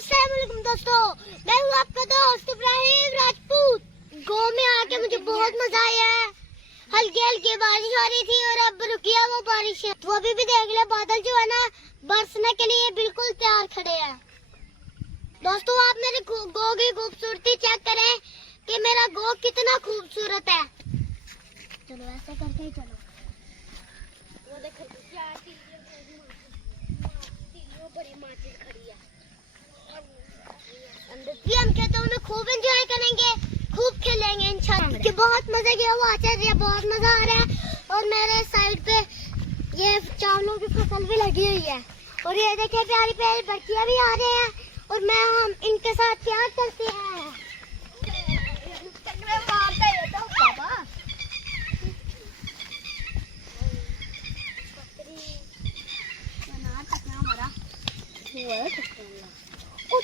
अस्सलामुअलैकुम दोस्तों, मैं हूँ आपका दोस्त इब्राहिम राजपूत। गाँव में आके मुझे बहुत मजा आया है। हल्की हल्की बारिश हो रही थी और अब रुकी है वो बारिश है। तो अभी भी देख ले, बादल जो है ना बरसने के लिए बिल्कुल तैयार खड़े हैं। दोस्तों आप मेरे गाँव की खूबसूरती चेक करें कि मेरा गाँव कितना खूबसूरत है। चलो ऐसे करके ही चलो। वो देखो बड़ी माचिस खड़ी है। हम कहते हैं खूब एंजॉय करेंगे, खूब खेलेंगे इंशाल्लाह। कि बहुत मजा किया, वो चल रहा है, बहुत मजा आ रहा है। और मेरे साइड पे ये चावलों की फसल भी लगी हुई है और ये देखिए प्यारी प्यारी बच्चियां भी आ रहे हैं और हम इनके साथ प्यार करते हैं।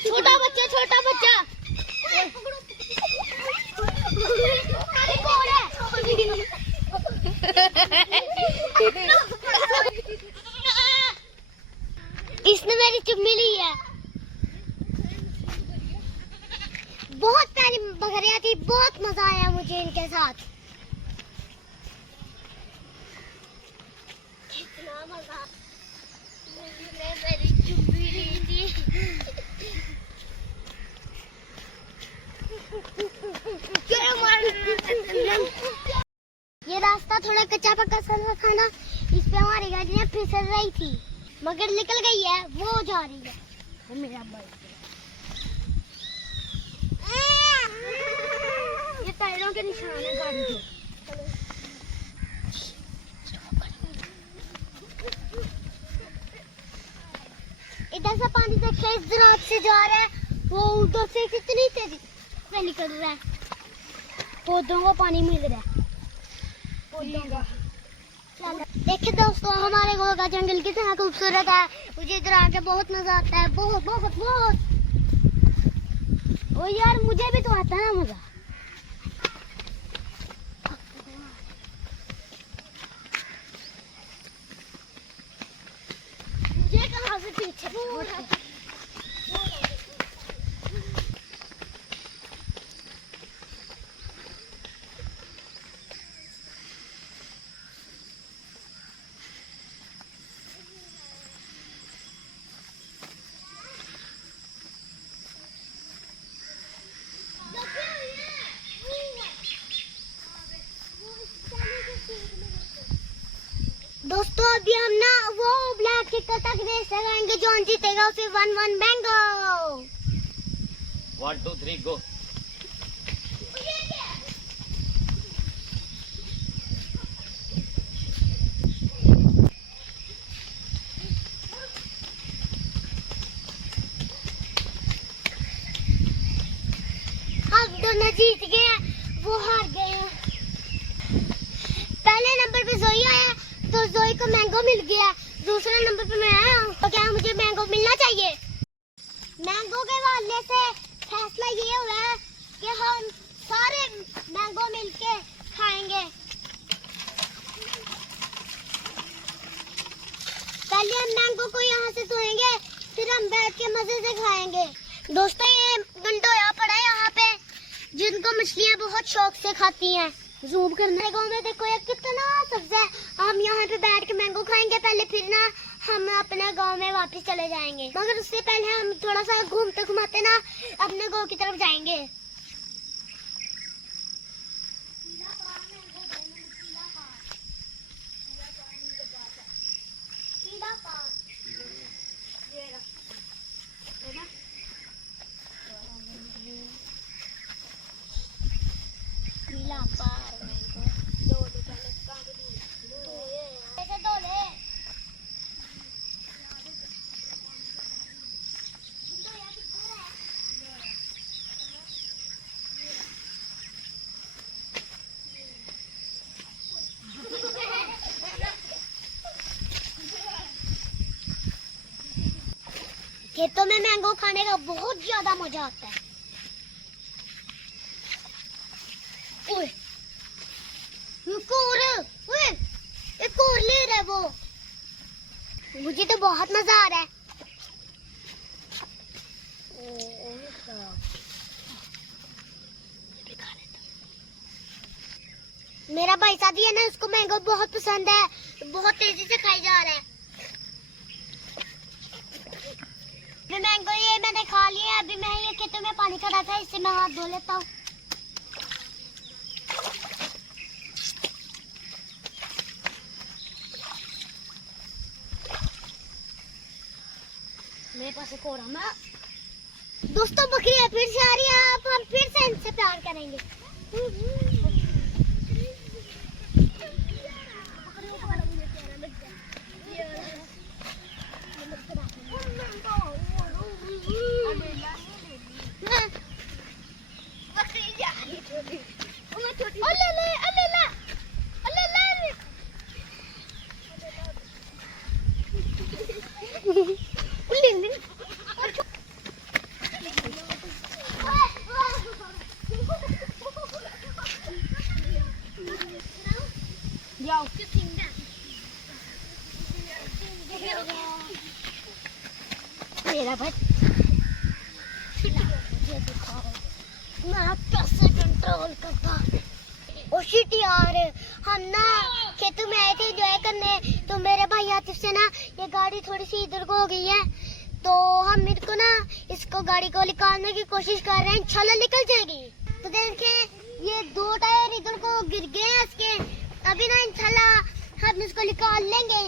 छोटा बच्चा इसने मेरी चुम्मी ली है। बहुत प्यारी बकरियां थी, बहुत मजा आया मुझे इनके साथ। कितना मजा, मेरी चुम्मी ली थी। ये रास्ता थोड़ा कच्चा पक्का सा था ना, इस पे हमारी गाड़ियाँ फिसल रही थी मगर निकल गई है, वो जा रही है। वो मेरा ये टायरों के निशान है गाड़ी के। इधर से पानी देखे इस दराज से जा रहा है, वो उधर से कितनी तेजी से निकल रहा है। पौधों को पानी मिल रहा है। देखिए दोस्तों हमारे गाँव का जंगल कितना खूबसूरत है। मुझे इधर आके बहुत मजा आता है, बहुत बहुत बहुत। ओ यार मुझे भी तो आता है ना मजा। मुझे कहाँ से पीछे दोस्तों अभी हम ना वो ब्लैक टिकट तक रेस लगाएंगे, जो जीतेगा उसे 1-1 मैंगो। 1 2 3 गो। हम दोनों जीत गए हैं, वो हार गए हैं। पहले नंबर पे जोई आया तो जोई को मैंगो मिल गया। दूसरे नंबर पे मैं आया हूँ, तो क्या मुझे मैंगो मिलना चाहिए? मैंगो के वाले से फैसला ये हुआ है कि हम सारे मैंगो मिलके खाएंगे। पहले हम मैंगो को यहाँ से धोएंगे, फिर हम बैठ के मजे से खाएंगे। दोस्तों ये गंडोया पड़ा है यहाँ पे, जिनको मछलियाँ बहुत शौक से खाती हैं। जूम करने गाँव में देखो ये कितना सब्जा है। हम यहाँ पे बैठ के मैंगो खाएंगे पहले, फिर ना हम अपने गांव में वापस चले जाएंगे। मगर उससे पहले हम थोड़ा सा घूमते घुमाते ना अपने गांव की तरफ जाएंगे। खेतों में मैंगो खाने का बहुत ज्यादा मजा आता है। ओए, एक और ले रहा है वो। मुझे तो बहुत मजा आ रहा है। मेरा भाई साथी है ना, उसको मैंगो बहुत पसंद है, बहुत तेजी से खाई जा रहा है। मैंगो ये मैंने खा लिया, अभी मैं ये खेतों में पानी खड़ा था, इससे मैं हाथ धो लेता हूँ। मेरे पास एक और है। दोस्तों बकरियां फिर से आ रही है, अब हम फिर से इनसे प्यार करेंगे। मेरा भाई मैं कैसे कंट्रोल करता। ओ शिट यार, हम ना खेतों में आए थे एंजॉय करने, तो मेरे भाई आतिफ से ना ये गाड़ी थोड़ी सी इधर को हो गई है, तो हम मेरे को ना इसको गाड़ी को निकालने की कोशिश कर रहे हैं, इंशाल्लाह निकल जाएगी। तो देखें ये 2 टायर इधर को गिर गए हैं इसके, अभी ना इंशाल्लाह हम इसको निकाल लेंगे।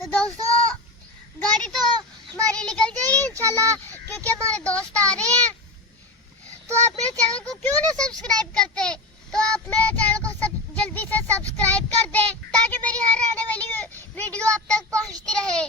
तो दोस्तों गाड़ी तो हमारी निकल जाएगी इंशाल्लाह, क्योंकि हमारे दोस्त आ रहे हैं। तो आप मेरे चैनल को क्यों नहीं सब्सक्राइब करते, तो आप मेरे चैनल को जल्दी से सब्सक्राइब कर दें, ताकि मेरी हर आने वाली वीडियो आप तक पहुंचती रहे।